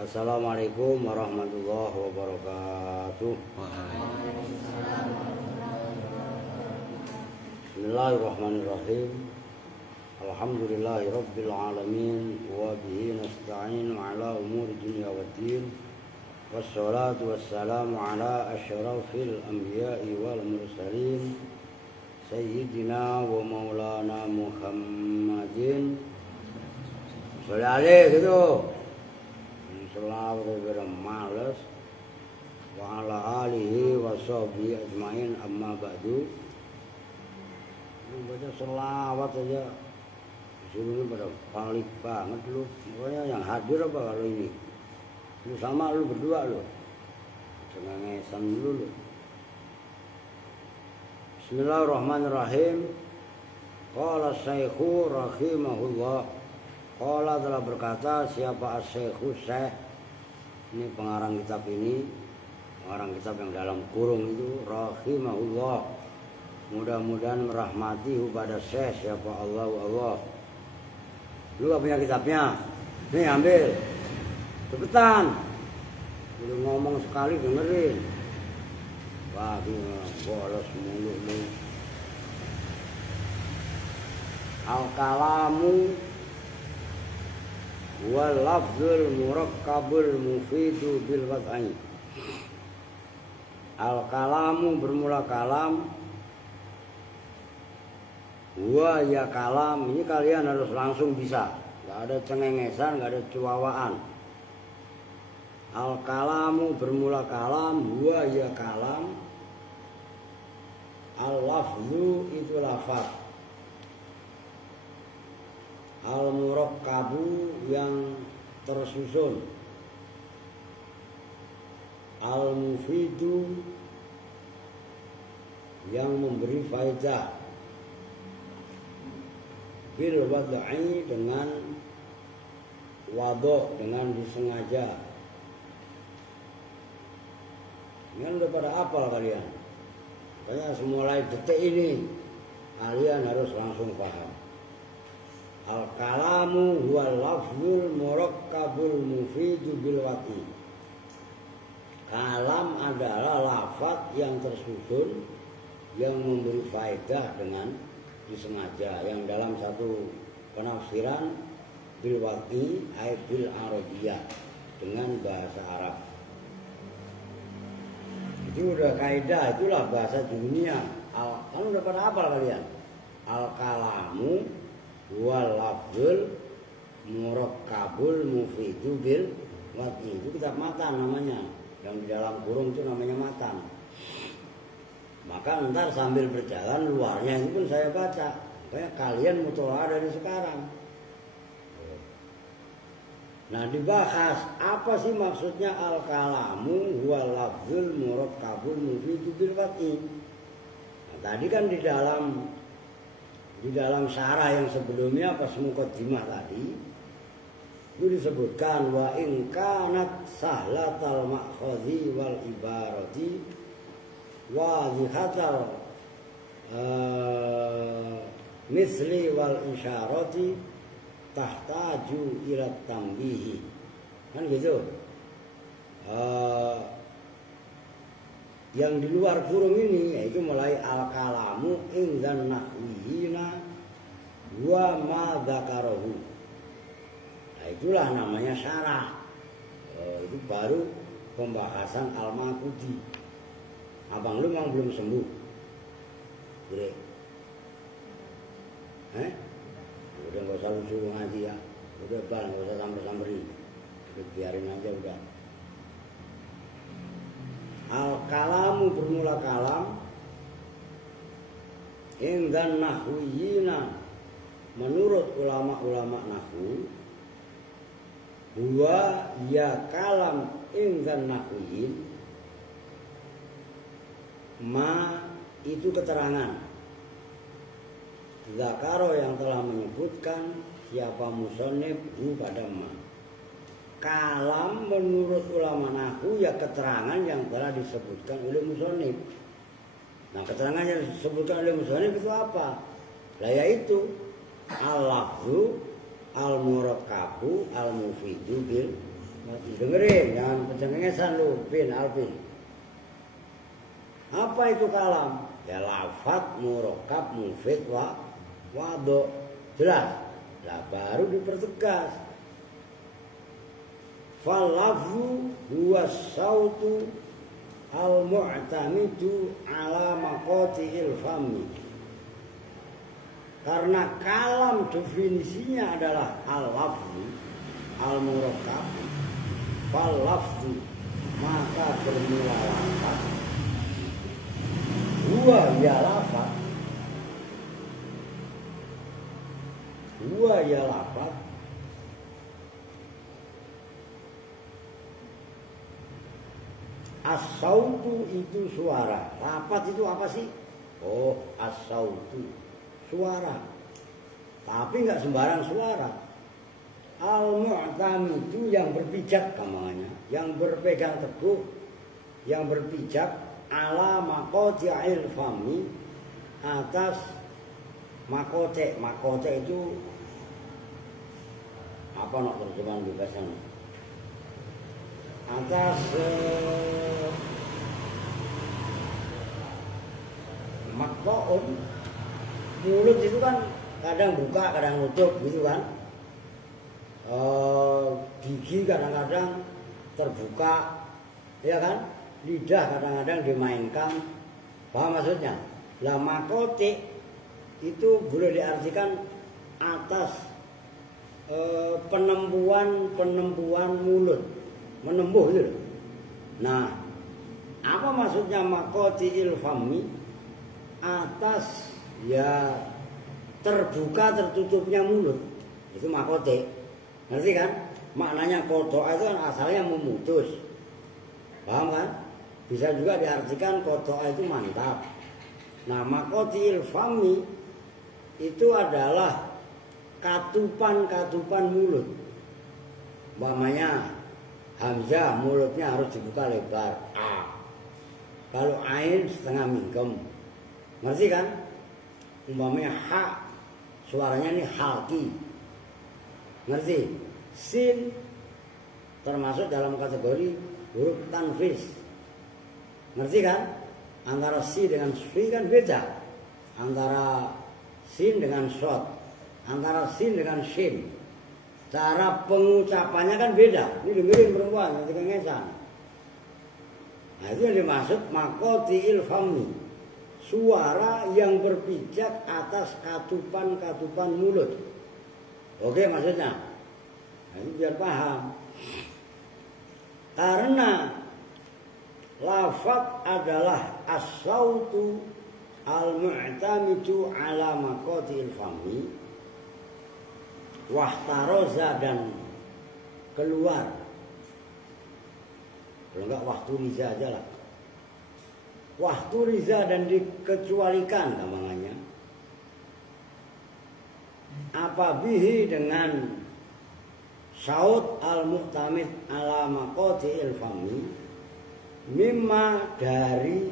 Assalamualaikum warahmatullahi wabarakatuh. Bismillahirrahmanirrahim. Alhamdulillahi rabbil alamin wa bihi nasta'inu ala umuri dunya waddin. Wassalatu wassalamu ala asyrafil anbiya'i wal mursalin sayyidina wa maulana Muhammadin sallallahu alaihi gitu. Selawat kepada males wa ala alihi wa sahbihi ajmain amma ba'du. Baca selawat aja disuruh pada paling banget lu. Pokoknya yang hadir apa kalau ini? Lu sama lu berdua lu. Cengengesan dulu lu. Bismillahirrahmanirrahim. Qala Syaikhu rahimahullah. Qala telah berkata siapa as-Syaikhu Syekh. Ini pengarang kitab ini, pengarang kitab yang dalam kurung itu rahimahullah. Mudah-mudahan merahmati kepada Syekh siapa Allah. Lu gak punya kitabnya? Nih ambil. Cepetan. Udah ngomong sekali dengerin. Wah, bolos mulu lu. Al-kalamu wal lafzul murakkabul mufidu bil wad'i. Al kalamu bermula kalam, wa ya kalam, ini kalian harus langsung bisa, nggak ada cengengesan, nggak ada cuawaan. Al kalamu bermula kalam, wa ya kalam. Al lafzu itu lafaz. Al-murakkabu yang tersusun. Al-mufidu yang memberi faedah. Bil wad'i dengan wadho, dengan disengaja. Ini udah pada hafal kalian. Makanya semulai detik ini kalian harus langsung paham. Al-kalamu huwal lafzul murakkabul mufidu bil wad'i. Kalam adalah lafaz yang tersusun yang memberi faedah dengan disengaja, yang dalam satu penafsiran bil wad'i ay bil arabiyah, dengan bahasa Arab. Itu udah kaidah, itulah bahasa dunia. Kan udah pada hafal kalian. Al-kalamu wal lafzul murakkabul mufidu bil wad'i. Itu kitab matan namanya. Yang di dalam kurung itu namanya matan. Maka ntar sambil berjalan luarnya itu pun saya baca. Makanya kalian mutola'ah dari sekarang. Nah, dibahas apa sih maksudnya al-kalamu wal lafzul murakkabul mufidu bil wad'i. Nah, tadi kan di dalam syarah yang sebelumnya pas muqaddimah tadi itu disebutkan wa in kanat sahlatal ma'khadhi wal ibarati wa zihatal misli wal isyarati tahtaju ila tambihi. Kan gitu. Yang di luar kurung ini yaitu mulai al-kalamu indan nahwiyina wa ma dzakarahu. Nah, itulah namanya syarah. Itu baru pembahasan al-Maqudi. Abang lu memang belum sembuh. Bre. Udah enggak usah suruh ngaji ya. Udah bal, enggak usah samper-samperin. Biarin aja udah. Al-kalamu bermula kalam indan nahwiyina, menurut ulama-ulama nahwu, huwa ya kalam indan nahwiyin, ma itu keterangan zakaro yang telah menyebutkan siapa musonib pada ma. Kalam menurut ulama nahwu ya keterangan yang telah disebutkan oleh musonib. Nah, keterangan yang disebutkan oleh musonib itu apa? Lah yaitu al-lafzu al-murakkabu al-mufidu bil mati. Dengerin, jangan pencengengesan lu, bin Alvin. Apa itu kalam? Ya lafaz murakkab mufid wadho. Jelas. Lah baru dipertegas. Fal lafzu huwa sautu al-mu'tamidu ala maqati'il fami. Karena kalam definisinya adalah al-lafzu al-murakkab. Fal lafzu maka bermula lafaz. Huwa ya lafaz. Huwa ya lafaz. As-sautu itu suara. Lafaz itu apa sih? Oh, as-sautu suara. Tapi enggak sembarang suara. Al-mu'tamidu yang berpijak namanya, yang berpegang teguh, yang berpijak ala maqati'il fami, atas makote. Makote itu apa nak terjemahan bebasan? Atas maktoon. Mulut itu kan kadang buka, kadang nutup gitu kan. Gigi kadang-kadang terbuka, ya kan? Lidah kadang-kadang dimainkan. Paham maksudnya? Lah makote itu boleh diartikan atas penempuan mulut, menempuh gitu. Nah, apa maksudnya makoti'il fami? Atas ya terbuka tertutupnya mulut, itu makote. Ngerti kan? Maknanya kotoa itu kan asalnya memutus. Paham kan? Bisa juga diartikan kotoa itu mantap. Nah, makoti'il fami itu adalah katupan-katupan mulut. Umpamanya hamzah mulutnya harus dibuka lebar. A. Kalau ain setengah mingkem. Ngerti kan? Umpamanya ha suaranya ini halki. Ngerti? Sin termasuk dalam kategori huruf tanfis. Ngerti kan? Antara si dengan sfi kan beda. Antara sin dengan shot, antara sin dengan shin. Cara pengucapannya kan beda. Ini dengerin perempuan, nanti kengesan. Nah itu yang dimaksud makoti'il fami. Suara yang berpijak atas katupan-katupan mulut. Oke maksudnya? Nah, ini biar paham. Karena lafaz adalah as-sautu al-mu'tamidu ala maqatil fami, wahtaroza dan keluar. Kalau enggak wahturiza aja lah. Wahturiza dan dikecualikan gampangannya. Apa bihi dengan saut al-mu'tamid ala maqatil fami, mimma dari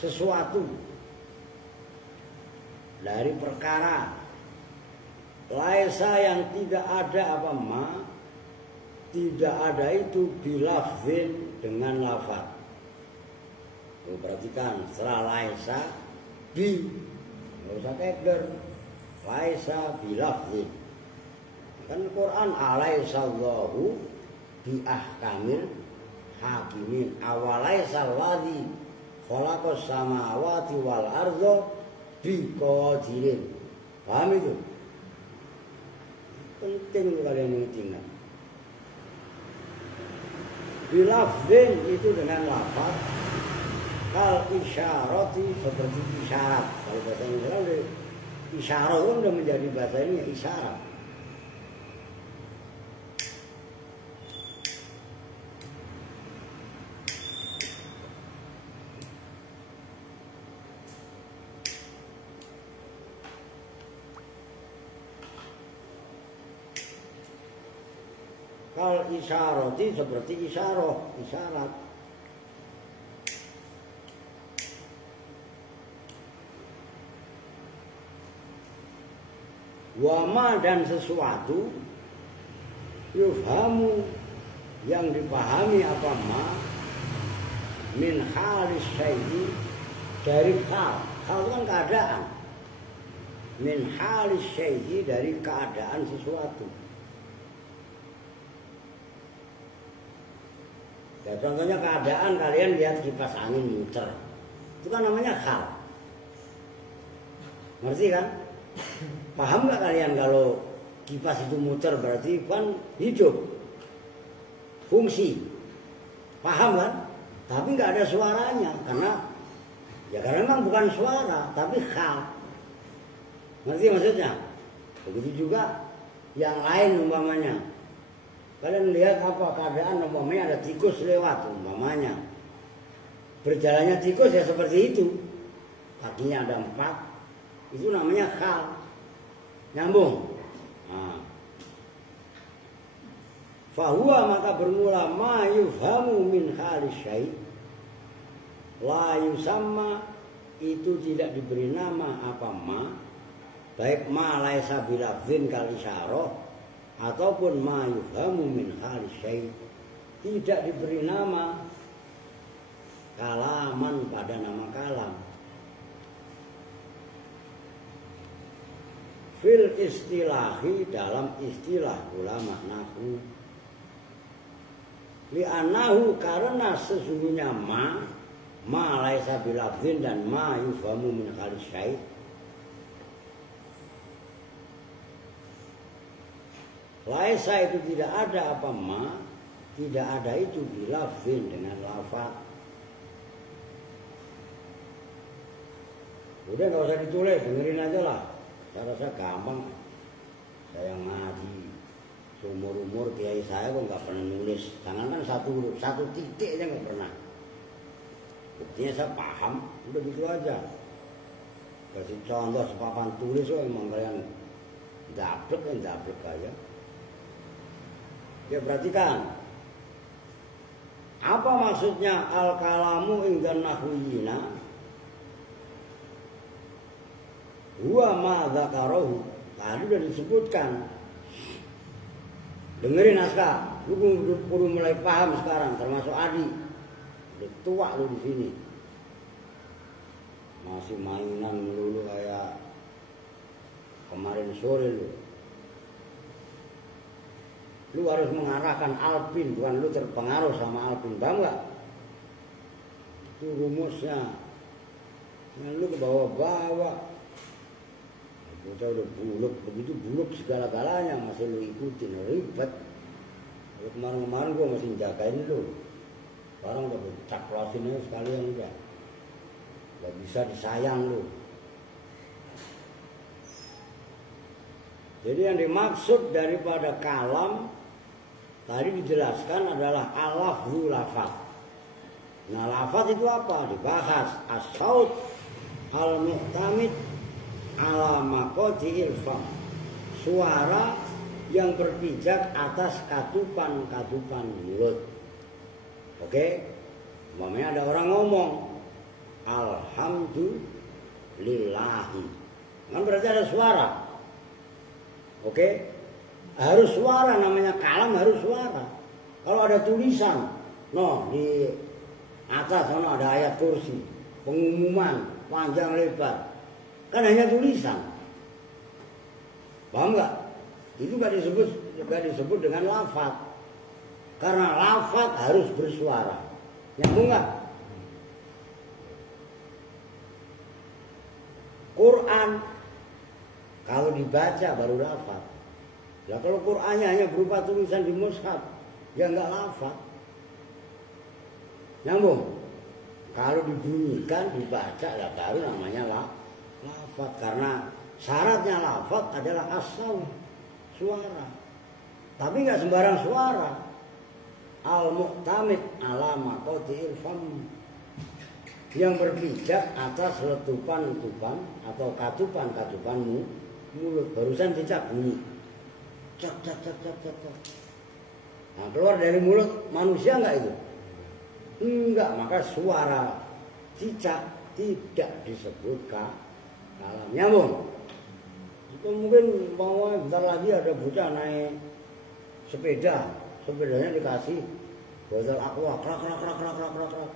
sesuatu, dari perkara laisa yang tidak ada apa ma, tidak ada itu bilafzin dengan lafaz. Perhatikan setelah laisa bi, nggak usah keder, laisa bilafzin. Kan Quran alaisallahu bi ahkamil hakimin, awalaisa alladzi khalaqas samawati wal arda biqadirin. Paham itu? Penting kalian ingat. Bilafzin itu dengan lafaz, kal isyarati seperti isyarat. Kalau bahasa Indonesia isyarat kan udah menjadi bahasa ini isyarat. Kal isyarati seperti isyarat. Wama dan sesuatu yufhamu yang dipahami apa ma min halis syai'i dari hal itu kan keadaan, min halis syai'i dari keadaan sesuatu. Ya, contohnya keadaan kalian lihat kipas angin muter, itu kan namanya hal. Ngerti kan? Paham nggak kalian kalau kipas itu muter berarti kan hidup, fungsi. Paham kan? Tapi nggak ada suaranya karena memang bukan suara tapi hal. Ngerti maksudnya? Begitu juga yang lain umpamanya. Kalian lihat apa keadaan umpamanya ada tikus lewat umpamanya. Berjalannya tikus ya seperti itu. Kakinya ada 4. Itu namanya hal. Nyambung. Nah. Fahuwa maka bermula ma yufhamu min halis syai'. La yusamma itu tidak diberi nama apa ma. Baik ma laisa bilafzin kal isyarah ataupun ma yufhamu min halis syai'. Tidak diberi nama kalaman pada nama kalam. Fil istilahi dalam istilah ulama nahwu. Li'annahu karena sesungguhnya ma laisa bilafzin dan ma yufhamu min halis syai'. Laisa itu tidak ada apa ma, tidak ada itu bilafzin dengan lafaz. Udah nggak usah ditulis, dengerin aja lah. Saya rasa gampang. Saya ngaji seumur-umur kiai saya kok nggak pernah nulis. Jangankan satu titik aja nggak pernah. Buktinya saya paham, udah gitu aja. Kasih contoh sepapan tulis kok emang kalian dablek aja. Ya perhatikan. Apa maksudnya al-kalamu ingdan nahwiyina? Huwa ma dzakarahu. Tadi udah disebutkan. Dengerin naskah. Lu kudu mulai paham sekarang, termasuk Adi. Udah tua lu di sini. Masih mainan melulu kayak kemarin sore lu. Lu harus mengarahkan Alpin, bukan lu terpengaruh sama Alpin, paham gak? Itu rumusnya. Nah, lu ke bawah-bawah. Bocah udah buluk, begitu buluk segala-galanya masih lu ikutin, ribet. Kemarin-kemarin gua masih jagain lu. Sekarang udah caklasin aja sekalian udah. Gak bisa disayang lu. Jadi yang dimaksud daripada kalam tadi dijelaskan adalah al-lafzu lafaz. Nah lafaz itu apa? Dibahas as-saut al-mu'tamid ala maqatil fam. Suara yang berpijak atas katupan-katupan mulut. Oke? Umpamanya ada orang ngomong alhamdulillahi. Kan berarti ada suara. Oke? Harus suara, namanya kalam harus suara. Kalau ada tulisan, di atas sana ada ayat kursi, pengumuman panjang lebar, kan hanya tulisan. Paham nggak? Itu nggak disebut dengan lafaz. Karena lafaz harus bersuara. Nyambung nggak? Quran kalau dibaca baru lafaz. Ya kalau Qur'annya hanya berupa tulisan di mushaf, ya nggak lafaz. Nyambung. Kalau dibunyikan, dibaca, ya baru namanya lafaz. Karena syaratnya lafaz adalah asal suara. Tapi nggak sembarang suara. Al-mu'tamid ala maqatil fam. Yang berpijak atas letupan-letupan atau katupan-katupan mulut. Barusan dicap bunyi. Cak. Nah, keluar dari mulut manusia enggak itu? Enggak, maka suara cicak tidak disebut kalam. Nyambung. Itu mungkin mau bentar lagi ada bocah naik sepeda, sepedanya dikasih botol aqua, krak krak krak krak krak krak krak.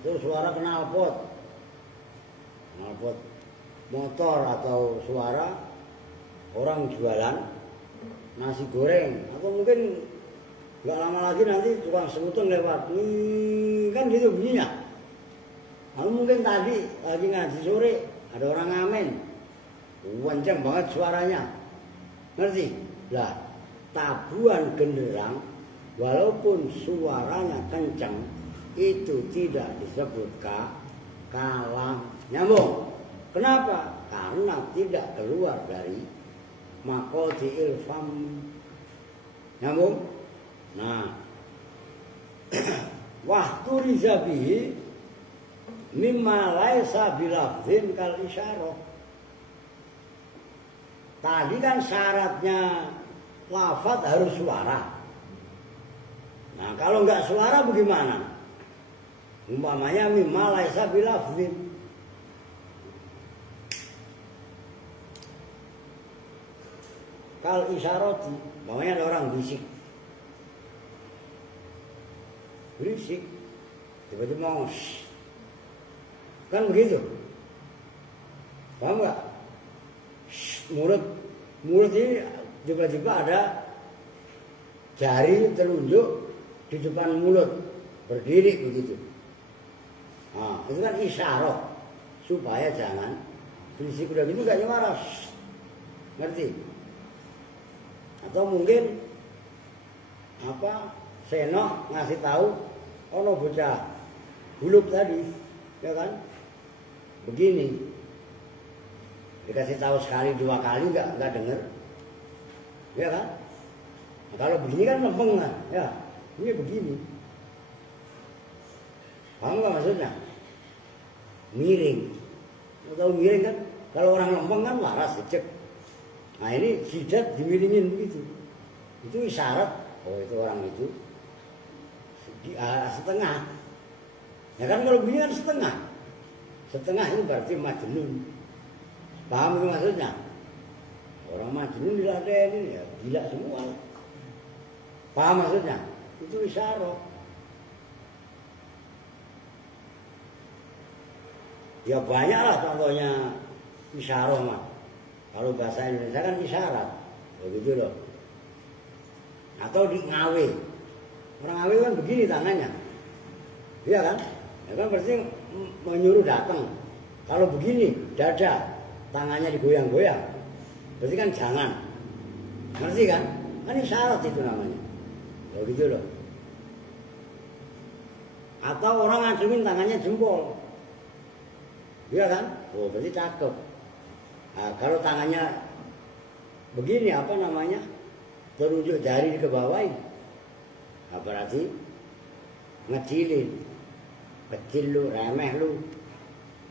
Itu suara knalpot motor atau suara orang jualan nasi goreng, atau mungkin nggak lama lagi nanti tukang semutun lewat, kan gitu bunyinya. Lalu mungkin tadi lagi ngaji sore ada orang ngamen, kenceng banget suaranya, ngerti? Lah, tabuhan genderang walaupun suaranya kenceng itu tidak disebut kalam. Nyambung. Kenapa? Karena tidak keluar dari maqadi'il fam. Nyambung? Nah, waktu rizabihi mimma laisa bilafzin kal isyarah. Tadi kan syaratnya lafaz harus suara. Nah, kalau enggak suara bagaimana? Umpamanya mimma laisa bilafzin. Kal isyarati, umpamanya ada orang berisik, tiba-tiba mau kan begitu, paham nggak? Mulut ini tiba-tiba ada jari telunjuk di depan mulut, berdiri begitu. Nah, itu kan isyarat supaya jangan berisik, udah gitu gak nyuara, ngerti? Atau mungkin Seno ngasih tahu ono bocah huluk tadi, ya kan? Begini, dikasih tahu sekali dua kali nggak denger, ya kan? Nah, kalau begini kan lempeng kan, ya ini begini, paham nggak maksudnya? Miring, tahu miring kan? Kalau orang lempeng kan waras cek. Nah ini jidat dimiringin begitu, itu isyarat. Oh itu orang itu setengah. Ya kan kalau begini kan setengah. Setengah itu berarti majnun. Paham itu maksudnya? Orang majnun diladenin ya gila semua. Paham maksudnya? Itu isyarat. Ya banyaklah contohnya isyarat mah. Kalau bahasa Indonesia kan isyarat. Begitu loh. Atau di ngawe. Orang ngawe kan begini tangannya. Iya kan? Ya kan berarti menyuruh datang. Kalau begini, dada, tangannya digoyang-goyang. Berarti kan jangan. Ngerti kan? Kan isyarat itu namanya. Begitu loh. Atau orang ngademin tangannya jempol. Iya kan? Oh berarti cakep. Nah, kalau tangannya begini apa namanya? Terunjuk jari ke bawah, nah, berarti ngecilin, kecil lu, remeh lu,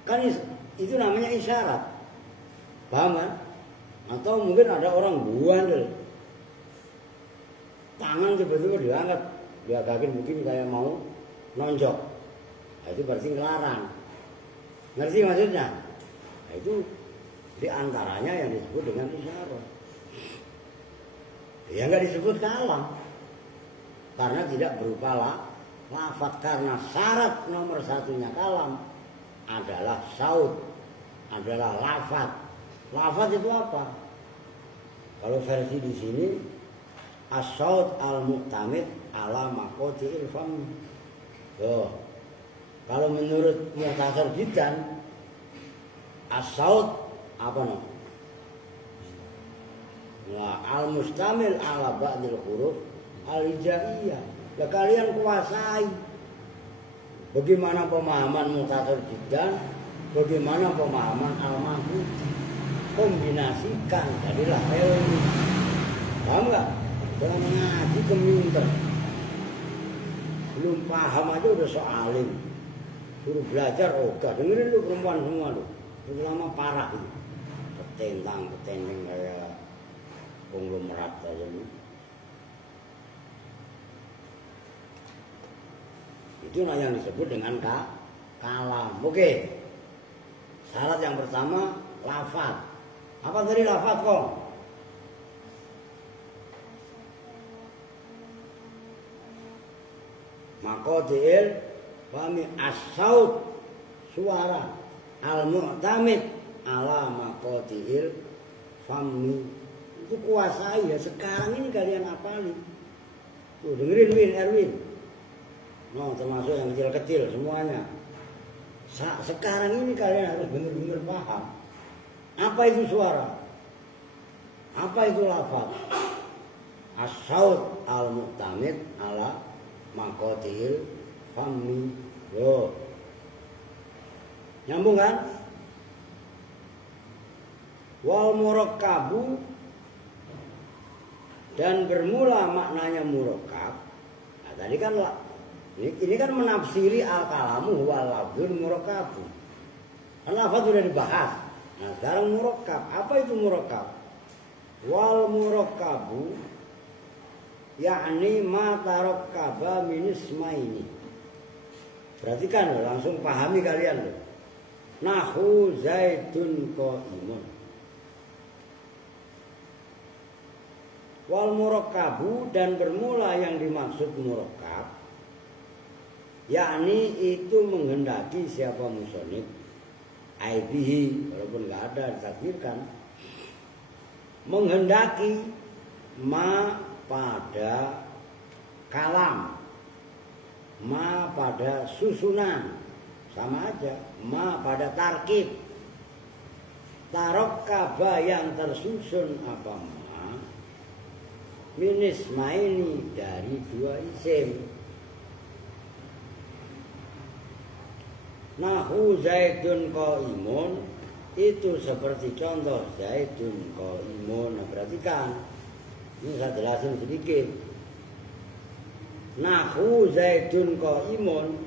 kan itu namanya isyarat, paham kan? Atau mungkin ada orang buandel, tangan tiba-tiba diangkat, diagakin begini kayak mau nonjok, nah, itu berarti ngelarang, ngerti maksudnya? Nah, itu diantaranya yang disebut dengan isyarat. Ya nggak disebut kalam karena tidak berupa lafaz, karena syarat nomor satunya kalam adalah saut, adalah lafaz. Lafaz itu apa? Kalau versi di sini as-saut al-mu'tamid ala maqadi'il fam. Kalau menurut Mukhtasar Jiddan as-saut apa no? Nah, al-mustamil ala ba'dil huruf al-hijaiyah. Ya kalian kuasai bagaimana pemahaman Mukhtasar Jiddan, bagaimana pemahaman Al-Maghribi. Kombinasikan jadilah ilmu. Paham enggak? Jangan ngaji keminter. Belum paham aja udah soalin. Suruh belajar ogah. Dengerin lu perempuan semua lu. Itu lama parah itu. Ketentang kayak konglomerat aja lu. Itulah yang disebut dengan kalam. Oke. Syarat yang pertama lafaz. Apa tadi lafaz kok? Maqatil fami as-saut suara al-mu'tamid ala maqatil fami. Itu kuasai ya sekarang ini kalian apalin. Tuh dengerin Win, Erwin. No, termasuk yang kecil-kecil semuanya. Sekarang ini kalian harus benar-benar paham. Apa itu suara? Apa itu lafaz? As-saut al-mu'tamid ala maqatil fami. Loh. Nyambung kan? Wal murakkabu dan bermula maknanya murakkab. Nah, tadi kan ini kan menafsiri al-kalamu wal lafzul murakkabu. Kan lafaz sudah dibahas. Nah, sekarang murakkab. Apa itu murakkab? Wal murakkabu yakni ma tarakkaba min ismaini. Perhatikan loh, langsung pahami kalian loh. Nahu zaidun qaimun. Wal murakkabu dan bermula yang dimaksud murakkab yakni itu menghendaki siapa musonif aibihi, walaupun nggak ada ditakdirkan, menghendaki ma pada kalam, ma pada susunan, sama aja, ma pada tarkib. Tarakkaba yang tersusun apa ma min ismaini dari dua isim. Nahu zaidun qaimun itu seperti contoh zaidun qaimun. Nah, perhatikan. Ini saya jelasin sedikit. Nahu zaidun qaimun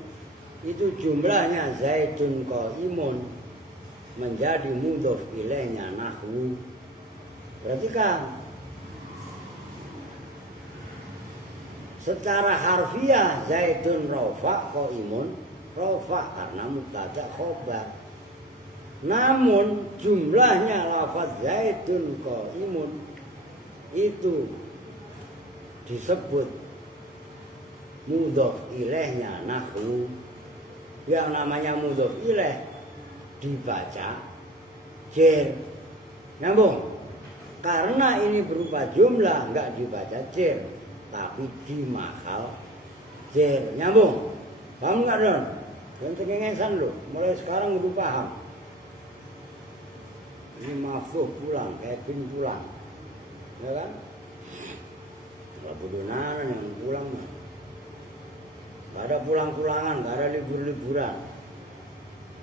itu jumlahnya zaidun qaimun menjadi mudhof ilaihnya nahu. Perhatikan. Secara harfiah zaidun rafa qaimun, rafa karena mubtada khobar. Namun jumlahnya lafaz zaidun qaimun itu disebut mudhof ilaihnya nahwu. Yang namanya mudhof ilaih dibaca jer. Nyambung? Karena ini berupa jumlah enggak dibaca jer, tapi di mahal jer. Nyambung? Paham enggak, Don? Jangan cengengesan lo. Mulai sekarang udah paham. Ini Mahfuz pulang, Kevin pulang. Ya kan? Kalau budunanan yang pulang, gak ada pulang-pulangan, gak ada libur-liburan.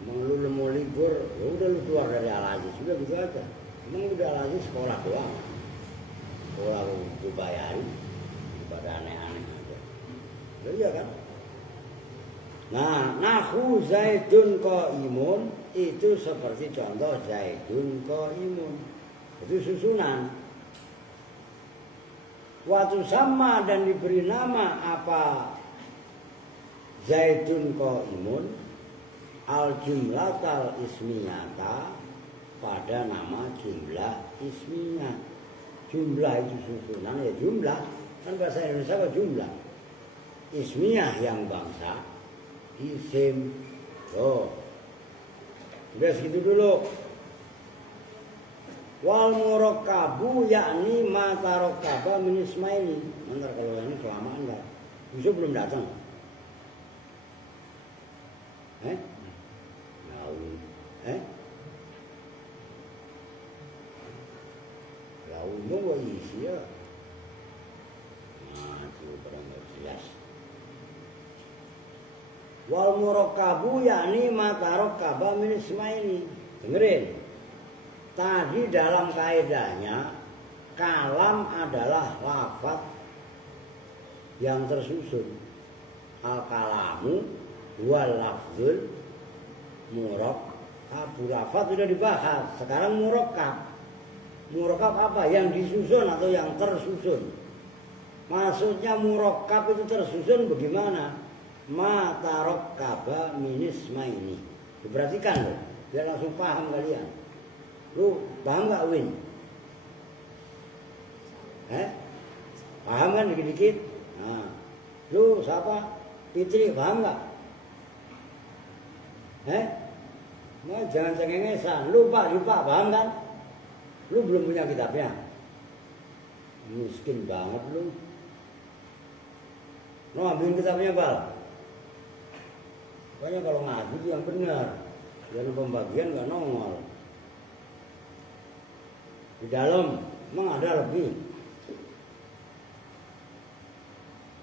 Emang lu mau libur, ya udah lu keluar dari Al-Aziz, udah gitu aja. Emang udah Al-Aziz sekolah doang, sekolah lu bayarin, pada aneh-aneh aja. Ya iya kan? Nah, nahu zaidun qaimun itu seperti contoh zaidun qaimun. Itu susunan. Waktu sama dan diberi nama apa zaidun qaimun al jumlatal ismiyata pada nama jumlah ismiyah. Jumlah itu susunan ya jumlah. Kan bahasa Indonesia apa jumlah? Ismiyah yang bangsa isim. Oh. Udah segitu dulu. Wal murakkabu yakni ma tarakkaba min ismaili. Bentar kalau ini kelamaan enggak. Yusuf belum datang. Launya wa isi ya. Nah, itu benar jelas. Wal murakkabu yakni ma tarakkaba min ismaili. Dengerin. Tadi dalam kaidahnya kalam adalah lafaz yang tersusun. Al-kalamu wal lafzul murakkab. Lafaz sudah dibahas. Sekarang murakkab. Murakkab apa? Yang disusun atau yang tersusun. Maksudnya murakkab itu tersusun bagaimana? Ma tarakkaba min ismaini. Diperhatikan loh, biar langsung paham kalian. Lu paham nggak Win? Paham kan dikit-dikit? Nah, lu siapa? Fitri, paham nggak? Nah, jangan cengengesan. Lupa, paham kan? Lu belum punya kitabnya. Miskin banget lu. Lu ambilin kitabnya, Bal. Pokoknya kalau ngaji itu yang benar. Jangan pembagian nggak nongol. Di dalam emang ada lebih.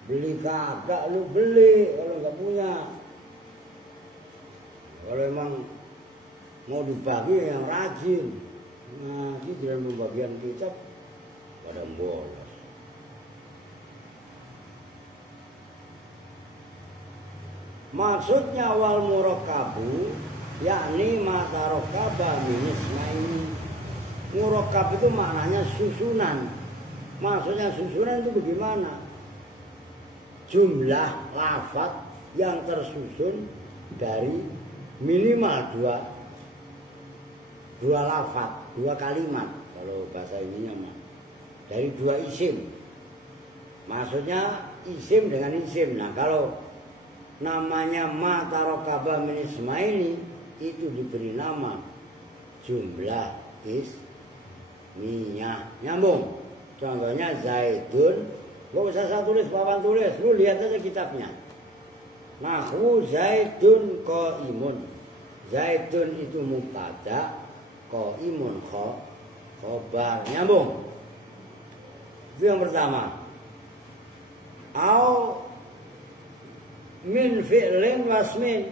Beli kagak lu beli kalau nggak punya. Kalau emang mau dibagi yang rajin. Ngaji dalam pembagian kitab pada bolos. Maksudnya wal murakabu yakni mata rokaba minis ini. Murakab itu maknanya susunan. Maksudnya susunan itu bagaimana? Jumlah lafaz yang tersusun dari minimal dua lafaz, dua kalimat kalau bahasa ininya mah. Dari dua isim. Maksudnya isim dengan isim. Nah, kalau namanya ma tarokaba min ismaili itu diberi nama jumlah ismiyah. Nyambung. Contohnya Zaidun, gak usah saya tulis papan tulis, lu lihat aja kitabnya. Nahwu Zaidun qaimun. Zaidun itu mubtada, qaimun khobar. Nyambung. Itu yang pertama. Au min fi'lin wasmin,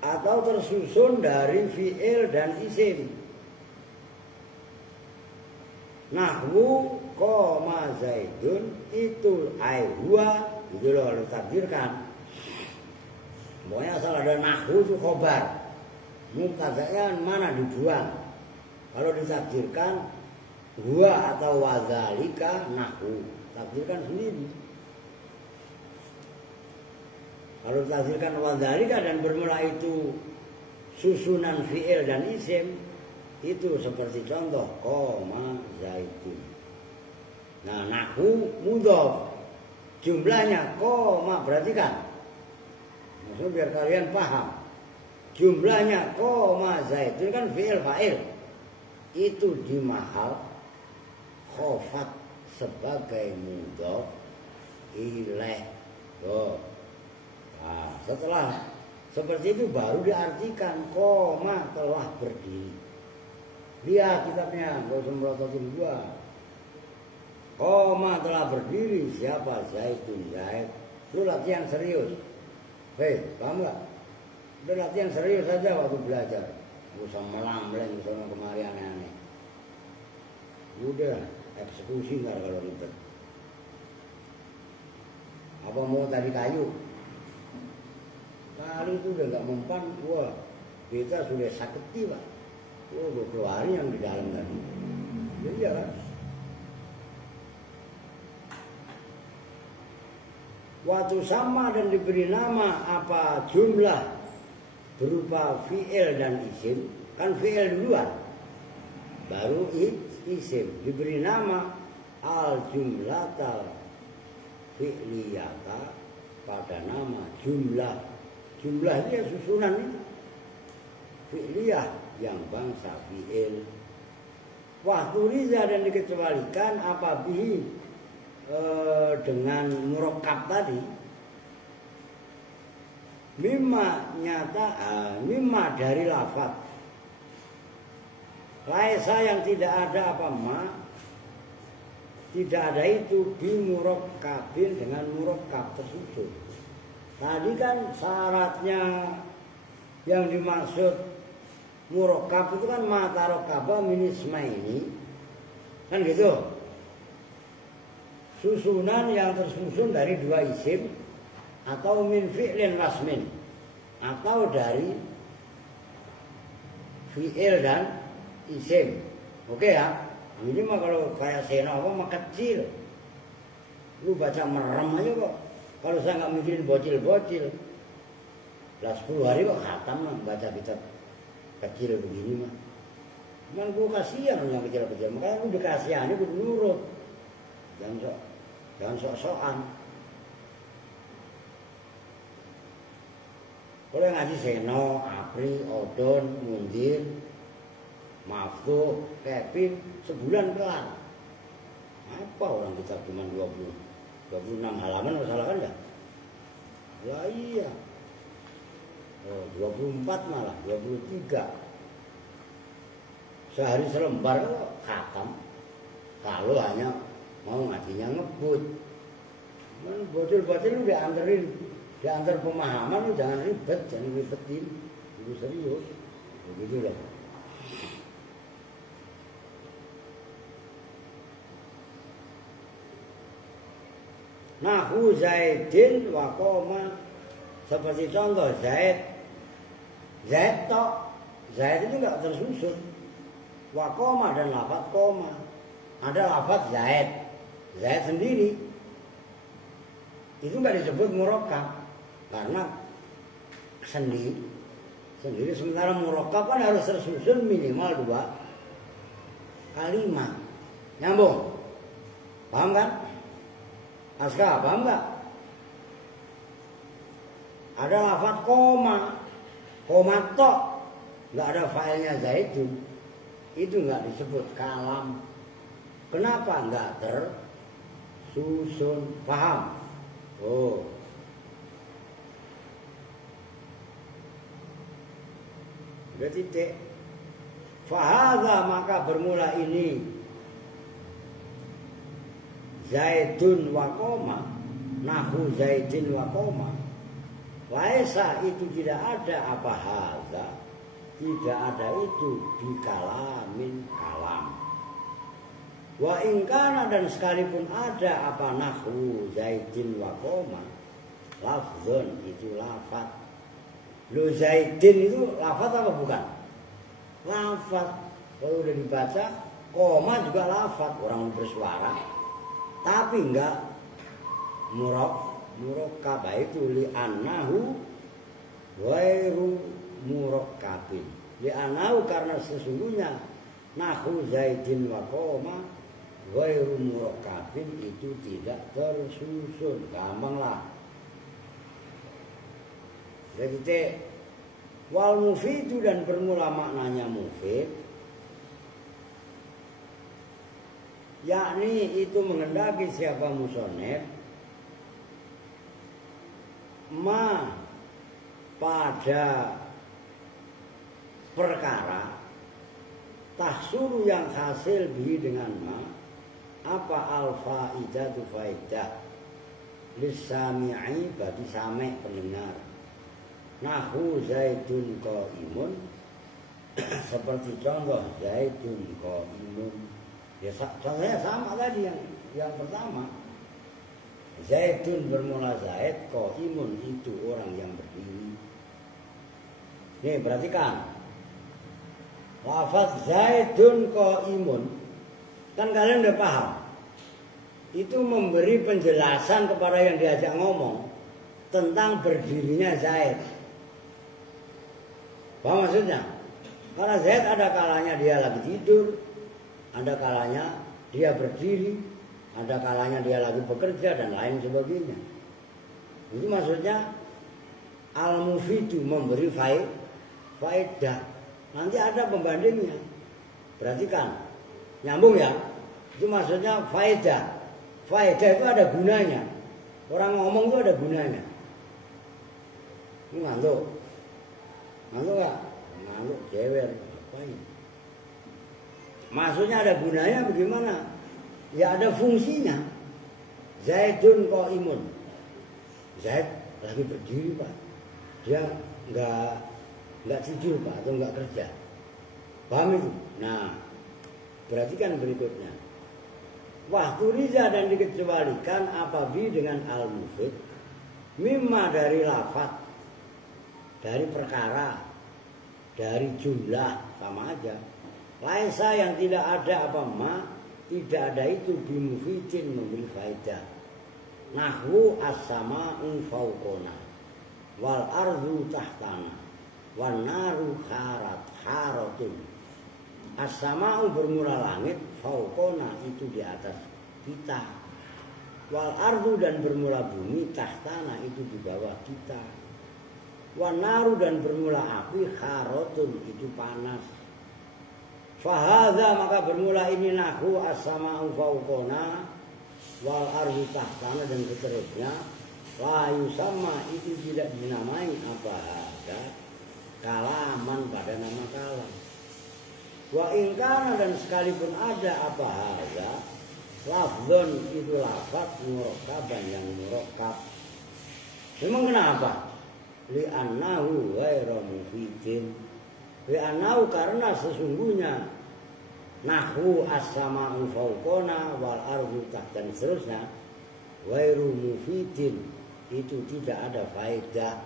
atau tersusun dari fi'il dan isim. Nahwu qoma Zaidun itu huwa gitu loh kalau takdirkan. Pokoknya asal ada nahwu itu khobar. Mubtada'nya mana dibuang. Kalau ditakdirkan huwa atau wadzalika nahwu, takdirkan sendiri. Kalau ditakdirkan wadzalika dan bermula itu susunan fi'il dan isim, itu seperti contoh qoma Zaidun. Nah, nahwu mudhof. Jumlahnya qoma, perhatikan. Maksudnya biar kalian paham. Jumlahnya qoma Zaidun kan fi'il fa'il. Itu di mahal khofat sebagai mudhof ilaih. Nah, setelah seperti itu baru diartikan qoma telah berdiri. Lihat kitabnya, gak usah melototin gua. Qoma telah berdiri, siapa? Zaidun, Zaid. Lu latihan serius. Hei, paham gak? Udah latihan serius saja waktu belajar. Gak usah melamleng sama kemari aneh-aneh. Udah, eksekusi ntar kalau ribet. Apa mau tadi kayu? Kali itu udah gak mempan, wah kita sudah saketi Pak. Oh, gue keluarin yang di dalam tadi. Iya kan? Waktu sama dan diberi nama apa jumlah berupa fi'il dan isim. Kan fi'il duluan, baru isim. Diberi nama al jumlatal fi'liyata pada nama jumlah. Jumlah ini susunan ini fi'liyah yang bangsa fi'il. Waktu riza dan dikecualikan apa bihi dengan murakkab tadi. Mimma nyata mimma dari lafaz. Laisa yang tidak ada apa ma. Tidak ada itu bimurakkabin dengan murakkab tersusun. Tadi kan syaratnya yang dimaksud murakkab itu kan mata rokaba minisma ini. Kan gitu. Susunan yang tersusun dari dua isim atau min fi'lin wasmin, atau dari fi'il dan isim. Oke ya. Ini mah kalau kayak Sena apa mah kecil. Lu baca merem aja kok. Kalau saya nggak mikirin bocil-bocil, lah 10 hari kok khatam lah baca kitab kecil begini mah. Cuman gue kasihan yang kecil-kecil, makanya gue dikasihani gue nurut. Jangan sok-sokan. Kalau ngaji Seno, Apri, Odon, Mundir, Maftu, Kevin, sebulan kelar. Apa orang kita cuma 26 halaman masalah kan ya? Lah iya. Oh, 24 malah, 23. Sehari selembar kok khatam. Kalau hanya mau ngajinya ngebut. Bocil-bocil udah diantar pemahaman, lu jangan ribet, jangan ribetin. Itu serius. Begitu loh. Nahu Zaidin wa koma, seperti contoh Zaid tok. Zaid itu enggak tersusun. Wa koma dan lafaz koma. Ada lafaz Zaid sendiri. Itu enggak disebut murakkab karena sendiri. Sementara murakkab kan harus tersusun minimal 2 kalimat. Nyambung. Paham kan? Aska, paham nggak? Ada lafaz koma tok, nggak ada failnya Zaidun, itu nggak disebut kalam. Kenapa nggak tersusun? Paham? Oh, udah titik. Fahadha, maka bermula ini Zaidun wa koma, nahu Zaidin wa koma. Laisa itu tidak ada apa hadza, tidak ada itu di kalamin kalam. Wa ingkana, dan sekalipun ada apa nahu Zaidin wa koma, lafzun itu lafaz. Lo Zaidin itu lafaz apa bukan? Lafaz. Kalau udah dibaca koma juga lafaz, orang bersuara. Tapi enggak murakkab, itu li'annahu ghairu murakkabin. Li'annahu, karena sesungguhnya nahu Zaidin wa qoma ghairu murakkabin, itu tidak tersusun. Gampang lah. Jadi wal mufidu, dan bermula maknanya mufid, yakni itu menghendaki siapa musonef ma pada perkara tahsulu yang hasil bihi dengan ma apa al-faidatu faidah lisami'i, bagi sami' pendengar. Nahu Zaidun qaimun, seperti contoh Zaidun qaimun. Ya contohnya sama tadi yang pertama. Zaidun bermula Zaid, qaimun itu orang yang berdiri. Nih perhatikan. Lafaz Zaidun qaimun, kan kalian udah paham. Itu memberi penjelasan kepada yang diajak ngomong tentang berdirinya Zaid. Paham maksudnya? Karena Zaid ada kalanya dia lagi tidur, ada kalanya dia berdiri, ada kalanya dia lagi bekerja, dan lain sebagainya. Itu maksudnya al-mufidu, memberi faedah. Nanti ada pembandingnya. Perhatikan, nyambung ya. Itu maksudnya faedah. Faedah itu ada gunanya. Orang ngomong itu ada gunanya. Ini ngantuk. Ngantuk gak? Ngantuk, jewer. Ngapain? Maksudnya ada gunanya bagaimana? Ya ada fungsinya. Zaidun qaimun. Zaid lagi berdiri Pak. Dia nggak tidur Pak, atau nggak kerja. Paham itu? Nah, perhatikan berikutnya. Waktu riza, dan dikecualikan apabi dengan al-mufid mimma, dari lafaz, dari perkara, dari jumlah, sama aja. Laisa, yang tidak ada apa ma, tidak ada itu bimufidin, memberi faedah. Nahwu as-sama'u fawqona wal ardu tahtana wan naru haratun. As-sama'u bermula langit, fauqona itu di atas kita. Wal ardu dan bermula bumi, tahtana itu di bawah kita. Wan naru dan bermula api, kharotun itu panas. Fahadha maka bermula ini nahu as-sama'u fauqona wal ardu tahtana dan seterusnya. La yusamma itu tidak dinamai apa ada kalaman pada nama kalam. Wa ingkana dan sekalipun ada apa ada lafdun itu lafaz murakkaban yang murakkab. Memang kenapa? Li'annahu ghairu mufidin. Li'annahu karena sesungguhnya nahwu as-sama'u fauqona wal ardu tahta dan seterusnya ghairu mufidin itu tidak ada faedah.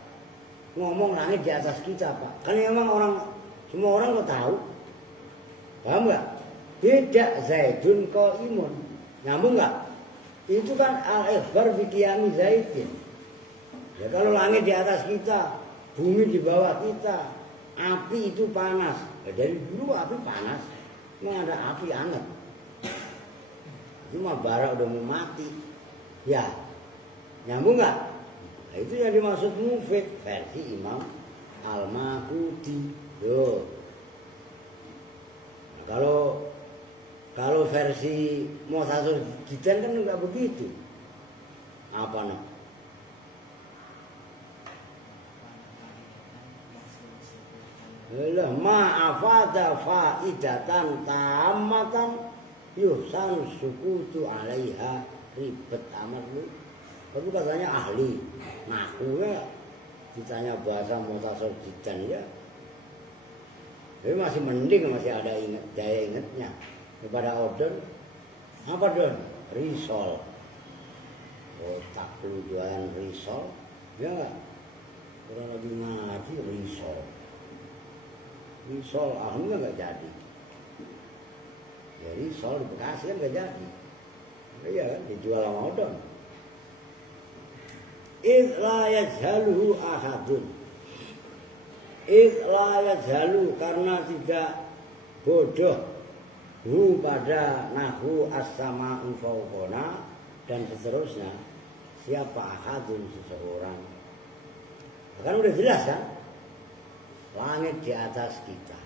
Ngomong langit di atas kita, Pak. Kan memang semua orang kok tahu. Paham nggak? Tidak Zaidun qaimun. Nyambung nggak? Itu kan al-ikhbar bi qiyami Zaidin. Ya kalau langit di atas kita, bumi di bawah kita, api itu panas. Ya, dari dulu api panas. Memang ada api anget. Cuma bara udah mau mati. Ya. Nyambung nggak? Nah, itu yang dimaksud mufid versi Imam Al-Maghudi. Nah, kalau versi Mu'tazilah Jidan kan enggak begitu. Apa nih? Ma'afada faidatan tamatan yuhsan sukutu alaiha, ribet amat lu. Tapi katanya ahli nahwu ya, ditanya bahasa Mu'tazilah Jidan ya. Tapi masih mending, masih ada daya ingatnya daripada Odon. Apa Don? Risol. Oh, tak perlu jualan risol, ya nggak? Kurang lagi ngaji risol. Risol akhirnya nggak jadi. Ya risol di Bekasi kan nggak jadi. Iya kan dijual sama Odon. Idh la yajhaluhu ahadun. Idh la yajhalu karena tidak bodoh hu pada nahwu as-sama'u fauqona dan seterusnya. Siapa ahadun seseorang. Kan udah jelas kan? Langit di atas kita,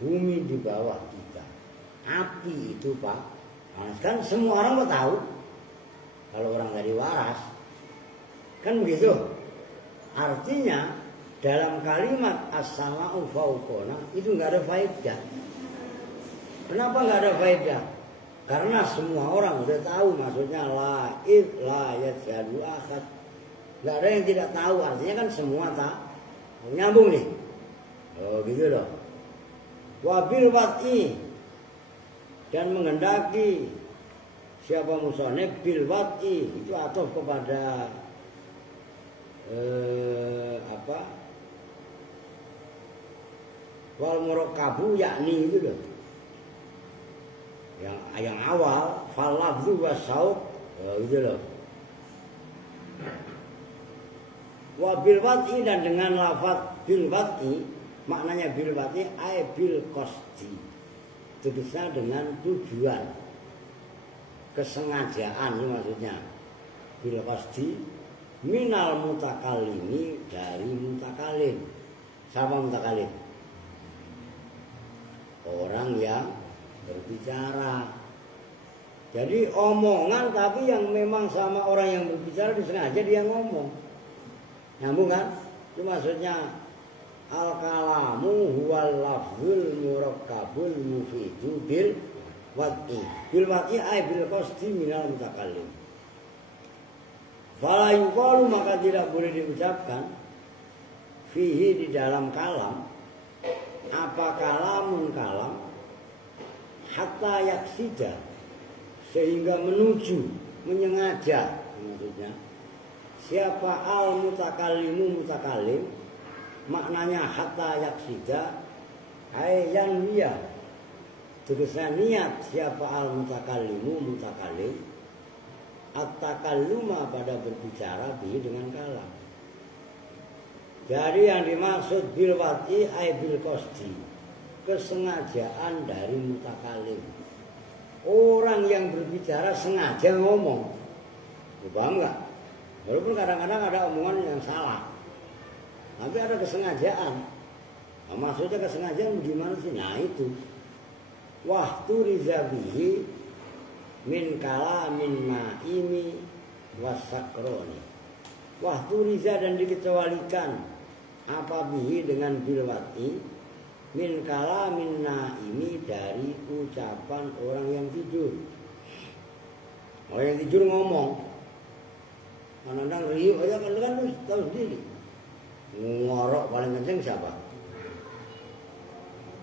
bumi di bawah kita, api itu Pak. Kan semua orang mau tahu. Kalau orang dari waras kan begitu. Artinya dalam kalimat as-sama'u fauqona itu nggak ada faedah. Kenapa nggak ada faedah? Karena semua orang udah tahu maksudnya la yajhalu ahad. Nggak ada yang tidak tahu. Artinya kan semua tak nyambung nih. Oh gitu loh. Wabil wat'i dan menghendaki siapa musonib bil wat'i itu atau kepada wal murakkabu yakni itu loh. Yang awal fal lafzu wasauq gitu loh. Wa bil wat'i dan dengan lafaz bil wat'i maknanya bil wat'i ay bil qasdi. Itu bisa dengan tujuan kesengajaan itu maksudnya. Bil qasdi minal mutakallimi dari mutakalim. Siapa mutakalim? Orang yang berbicara. Jadi omongan tapi yang memang sama orang yang berbicara disengaja dia ngomong. Nyambung kan? Itu maksudnya al-kalamu huwal lafzul murakkabul mufidu bil wat'i. Bil wat'i ay bil qasdi minal mutakallim. Fala yuqalu maka tidak boleh diucapkan fihi di dalam kalam apa kalamun kalam hatta yaksida sehingga menuju menyengaja maksudnya siapa al mutakallimu mutakallim maknanya hatta yaksida ayyan dia tugasnya niat siapa al mutakallimu mutakallim at-takalluma pada berbicara bi dengan kalam. Jadi yang dimaksud bil wat'i ay bil qasdi kesengajaan dari mutakalim. Orang yang berbicara sengaja ngomong. Paham nggak? Walaupun kadang-kadang ada omongan yang salah, tapi ada kesengajaan. Nah, maksudnya kesengajaan gimana sih? Nah itu wahtu rizabihi min kala min ma'imi wasakroni. Wahtu riza dan dikecualikan apa bihi dengan bilwati min kala min naimi dari ucapan orang yang tidur. Orang yang tidur ngomong. Kadang-kadang riuh aja kan lu tahu sendiri. Ngorok paling kenceng siapa?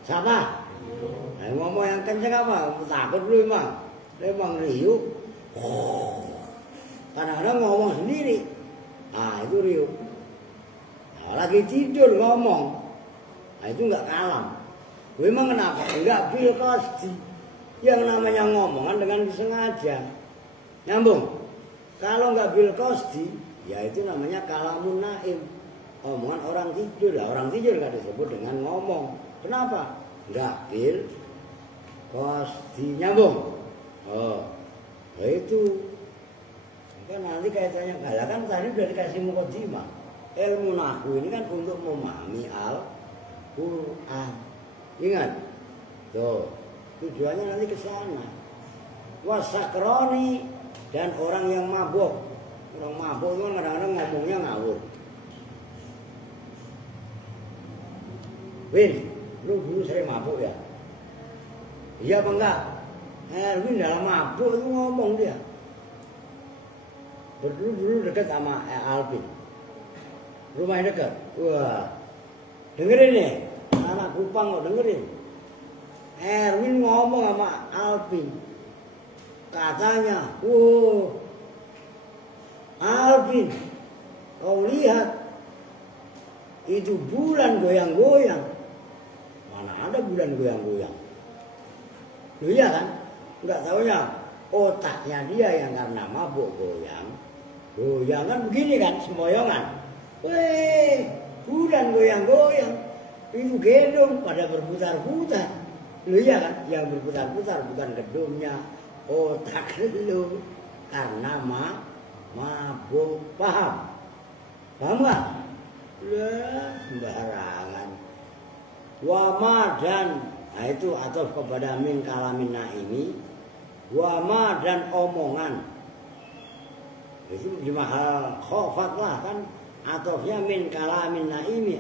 Siapa? Nah, ngomong yang kenceng apa? Takut lu emang riuh. Kadang-kadang ngomong sendiri. Ah itu riuh. Nah, lagi tidur ngomong. Nah itu nggak kalam. Memang kenapa? Enggak bil qasdi. Yang namanya ngomongan dengan disengaja. Nyambung. Kalau nggak bil qasdi, ya itu namanya kalamun naim. Omongan orang tidur. Lah orang tidur nggak disebut dengan ngomong. Kenapa? Nggak bil qasdi. Nyambung. Oh, ya itu. Kan nanti kaitannya kan tadi udah dikasih mukadimah. Ilmu nahwu ini kan untuk memahami Al-Quran. Ingat, tuh tujuannya nanti ke sana. Wasakroni dan orang yang mabuk. Orang mabuk itu kadang-kadang ngomongnya ngawur. Win, lu dulu sering mabuk ya? Iya apa enggak? Win dalam mabuk itu ngomong dia. Dulu dekat sama Alvin. Rumahnya dekat. Wah, dengerin nih, anak Kupang kok dengerin. Erwin ngomong sama Alvin. Katanya, Alvin, kau lihat itu bulan goyang-goyang. Mana ada bulan goyang-goyang? Lu iya kan? Enggak taunya otaknya dia yang karena mabuk goyang. Goyang kan begini kan, semboyongan. Bulan goyang-goyang. Itu gedung pada berputar-putar. Lu iya kan? Yang berputar-putar bukan gedungnya, otak lu karena mabuk. Paham? Paham nggak? Ya sembarangan. Wama dan nah itu atau kepada min kalamin naimi. Wama dan omongan. Itu di mahal khofat lah kan. Atofnya min kalamin naimi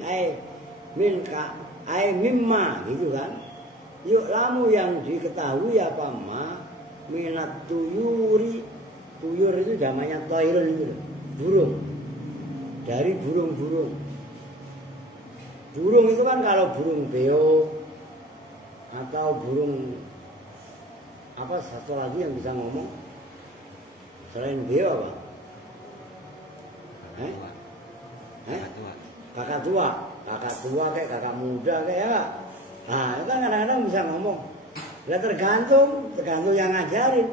mimma gitu kan. Yuk lamu yang diketahui apa minat tuyuri. Tuyur itu namanya toirun itu, burung. Dari burung-burung. Burung itu kan kalau burung beo atau burung apa satu lagi yang bisa ngomong selain beo apa? Kakak tua kayak kakak muda kayak ya. Nah, itu kan kadang-kadang bisa ngomong. Ya tergantung yang ngajarin.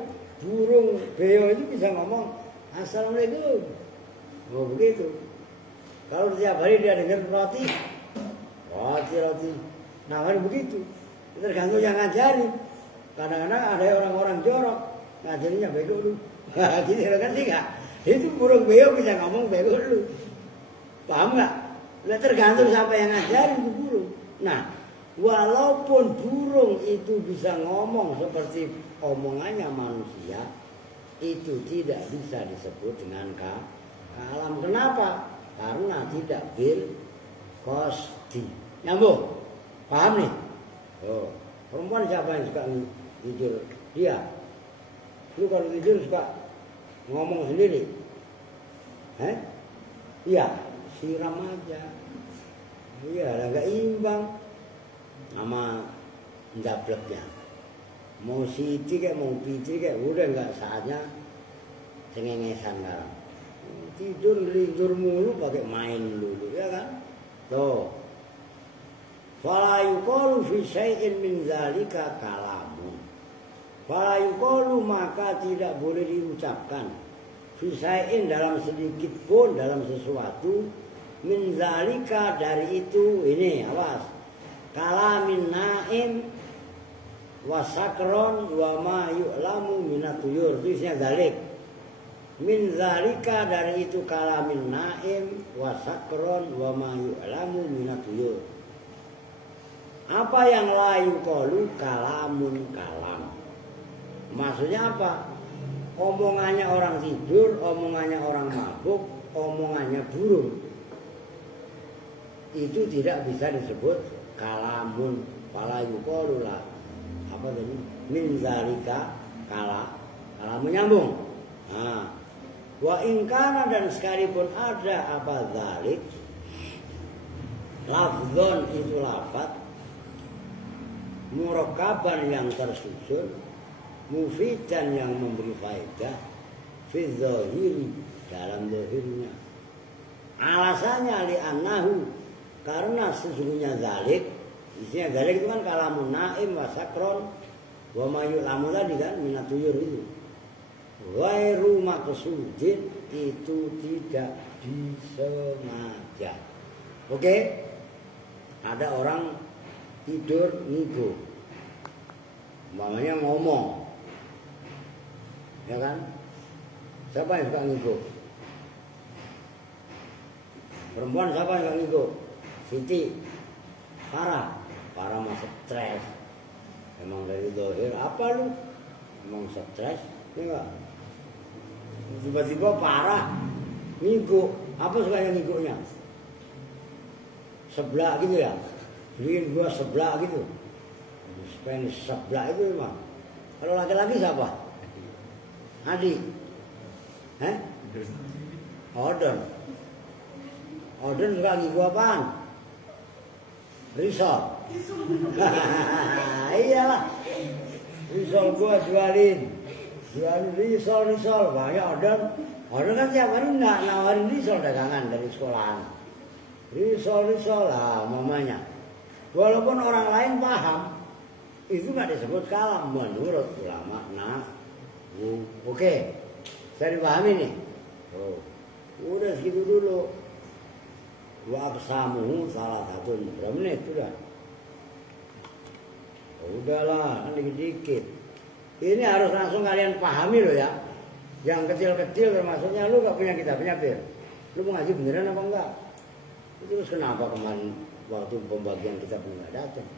Burung beo itu bisa ngomong assalamualaikum. Oh begitu. Kalau setiap hari dia dengar roti. Nah kan begitu. Tergantung yang ngajarin. Kadang-kadang ada orang-orang jorok ngajarinnya bego lu. Gitu kan enggak? Itu burung beo bisa ngomong bego lu. Paham nggak? Tergantung siapa yang ngajarin itu burung. Nah, walaupun burung itu bisa ngomong seperti omongannya manusia, itu tidak bisa disebut dengan kalam. Kenapa? Karena tidak bil qasdi. Nyambung? Paham nih? Oh, perempuan siapa yang suka tidur? Dia. Lu kalau tidur suka ngomong sendiri? Iya, siram aja. Iya, agak imbang sama ndableknya. Mau Siti kayak mau Fitri kayak udah nggak saatnya cengengesan sekarang. Tidur lindur mulu pakai main dulu ya kan? Tuh. Fala yuqalu fi syai'in min dzalika kalamun. Fala yuqalu maka tidak boleh diucapkan fi syai'in dalam sedikit pun dalam sesuatu min dzalika dari itu ini awas. kalamin naim wasakron wa ma yu'lamu minatuyur. Itu isinya zalik. Min zalika, dari itu kalamin naim wasakron wa ma yu'lamu minatuyur. Apa yang layu kolu kalamun kalam. Maksudnya apa? Omongannya orang tidur, omongannya orang mabuk, omongannya burung. Itu tidak bisa disebut kalamun. Fala yuqalu la. Apa tadi? Min zalika kala menyambung. Nah, wa in kana, dan sekalipun ada apa zalik, lafdzon itu lafaz, murakkaban yang tersusun, mufidan yang memberi faedah, fi dzahiri, dalam zahirnya. Alasannya li'annahu, karena sesungguhnya zalik, isinya zalik itu kan kalamun naim wasakron wa mayulamu tadi kan minatuyur itu. Ghairu maqsudin, itu tidak disengaja. Oke? Ada orang tidur ngigo, umpamanya ngomong, ya kan? Siapa yang suka ngigo? Perempuan siapa yang suka ngigo? Siti. Parah mau stres. Emang dari dohir apa lu? Emang stres? Enggak. Tiba-tiba parah ngigo. Apa sukanya ngigonya? Sebelah gitu ya. Beliin gua sebelah gitu. Spanish sebelah itu memang. Kalau laki-laki siapa? Adi. Odon. Odon suka ngigo apaan? Risol. Iyalah. Risol gua jualin risol. Banyak Odon kan tiap hari nawarin risol dagangan dari sekolahan. Risol lah mamanya. Walaupun orang lain paham, itu nggak disebut kalam menurut ulama nahwu. Oke, saya dipahami nih. Oh, udah segitu dulu. Wa aqsamuhu salah satu. Berapa menit sudah? Udahlah, dikit-dikit. Ini harus langsung kalian pahami loh ya. Yang kecil-kecil termasuknya lu gak punya kitabnya, Pir. Lu mau ngaji beneran apa enggak? Terus kenapa kemarin waktu pembagian kitab enggak datang?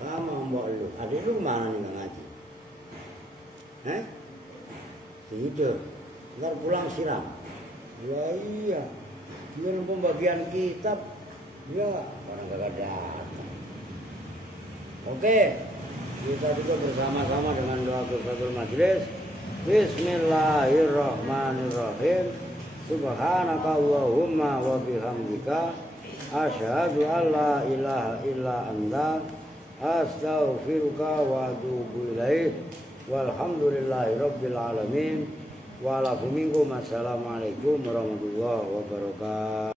Sama mbak lu. Adik lu kemana nih gak ngaji? Tidur. Ntar pulang siram. Ya iya. Gimana pembagian kitab? Ya orang gak datang. Oke. Kita juga bersama-sama dengan doa kifaratul majlis. Bismillahirrahmanirrahim. Subhanaka Allahumma wa bihamdika asyhadu an la ilaha illa anta astaghfiruka wa atubu ilaik. Walhamdulillahi rabbil alamin. Wa lakum minkum assalamualaikum warahmatullahi wabarakatuh.